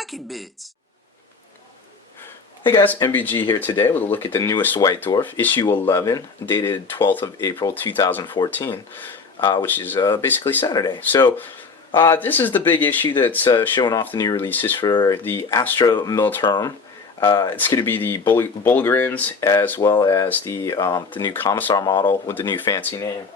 Spiky Bits. Hey guys, MBG here today with a look at the newest White Dwarf, issue 11, dated 12th of April 2014, which is basically Saturday. So this is the big issue that's showing off the new releases for the Astra Militarum. It's going to be the Bullgrins as well as the new Commissar model with the new fancy name.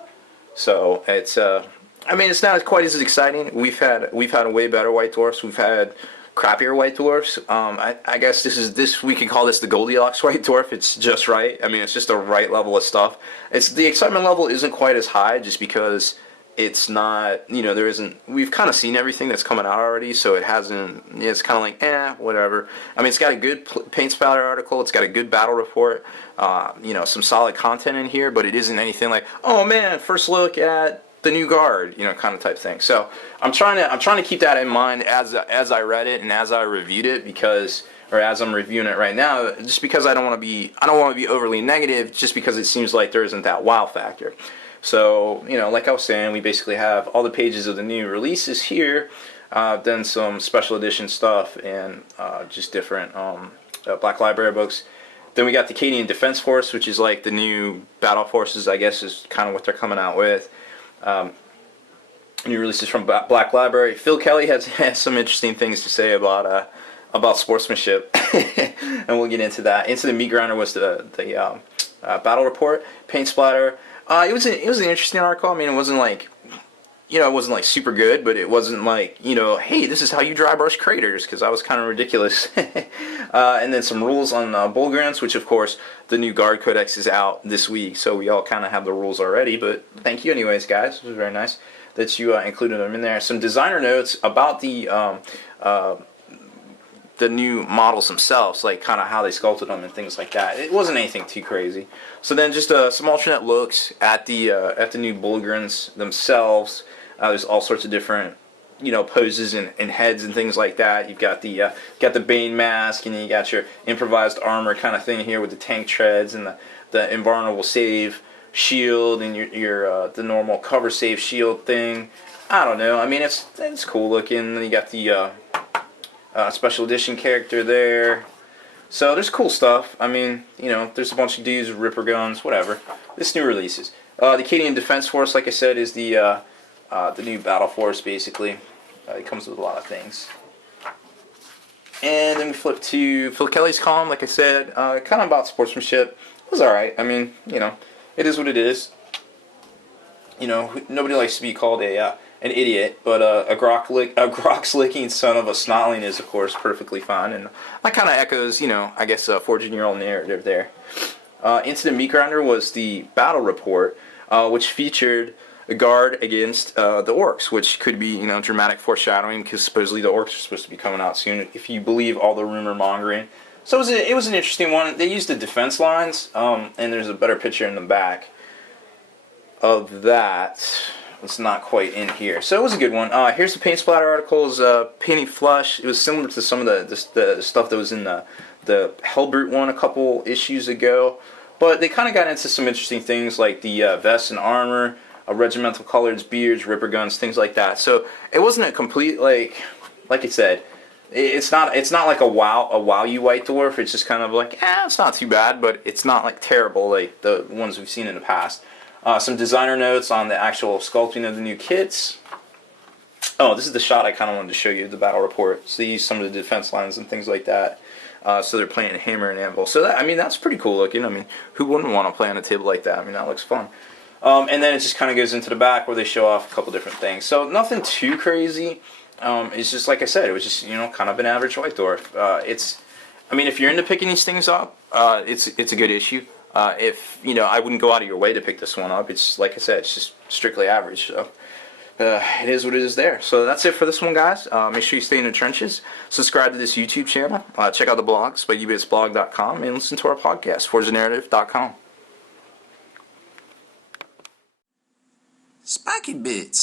So it's I mean, it's not quite as exciting. We've had way better White Dwarfs. We've had crappier White Dwarfs. I guess we can call this the Goldilocks White Dwarf. It's just right. I mean, it's just the right level of stuff. The excitement level isn't quite as high just because it's not, there isn't, we've kind of seen everything that's coming out already, so it hasn't, it's kind of like, whatever. I mean, it's got a good paint splatter article, it's got a good battle report, some solid content in here, but it isn't anything like, oh man, first look at the new guard, kind of type thing. So I'm trying to keep that in mind as I read it and as I reviewed it, as I'm reviewing it right now, just because I don't want to be overly negative, just because it seems like there isn't that wow factor. So, like I was saying, we basically have all the pages of the new releases here, then some special edition stuff, and just different Black Library books. Then we got the Canadian Defense Force, which is like the new battle forces, I guess, is kind of what they're coming out with. New releases from Black Library. Phil Kelly has some interesting things to say about sportsmanship, and we'll get into that. Into the Meat Grinder was the battle report, paint splatter. It was an interesting article. I mean, it wasn't like, it wasn't like super good, but it wasn't like, hey, this is how you dry brush craters, because that was kind of ridiculous. And then some rules on Bullgrins, which of course the new Guard Codex is out this week, so we all kind of have the rules already. But thank you anyways, guys. It was very nice that you included them in there. Some designer notes about the new models themselves, like kind of how they sculpted them and things like that. It wasn't anything too crazy. So then just some alternate looks at the new Bullgrins themselves. There's all sorts of different poses and heads and things like that. You've got the Bane mask, and then you got your improvised armor kind of thing here with the tank treads and the invulnerable save shield and your the normal cover save shield thing. I don't know. I mean, it's cool looking. Then you got the special edition character there. So there's cool stuff. I mean, there's a bunch of dudes with ripper guns, whatever. This new releases. The Canadian Defense Force, like I said, is the new battle force, basically. It comes with a lot of things. And then we flip to Phil Kelly's column, like I said, kind of about sportsmanship. It was alright. I mean, it is what it is. Nobody likes to be called an idiot, but a grok-licking son of a snotling is, of course, perfectly fine, and that kind of echoes, I guess, a 14-year-old narrative there. Into the Meat Grinder was the battle report, which featured a guard against the orcs, which could be, dramatic foreshadowing, because supposedly the orcs are supposed to be coming out soon, if you believe all the rumor mongering. So it was an interesting one. They used the defense lines, and there's a better picture in the back of that. It's not quite in here, so it was a good one. Here's the paint splatter articles. Painting Flush. It was similar to some of the stuff that was in the Hellbrute one a couple issues ago, but they kind of got into some interesting things like the vests and armor, regimental colors, beards, ripper guns, things like that. So it wasn't a complete like I said. It's not like a wow you White Dwarf. It's just kind of like it's not too bad, but it's not like terrible like the ones we've seen in the past. Some designer notes on the actual sculpting of the new kits. Oh, this is the shot I kind of wanted to show you, the battle report. So they use some of the defense lines and things like that. So they're playing hammer and anvil. So that's pretty cool looking. I mean, who wouldn't want to play on a table like that? I mean, that looks fun. And then it just kind of goes into the back where they show off a couple different things. So nothing too crazy. It's just like I said, it was just kind of an average White Dwarf. I mean, if you're into picking these things up, it's a good issue. If I wouldn't go out of your way to pick this one up. It's like I said, it's just strictly average. So it is what it is there. So that's it for this one, guys. Make sure you stay in the trenches. Subscribe to this YouTube channel. Check out the blogs by ubitsblog.com and listen to our podcast, forgenarrative.com. Spiky Bits.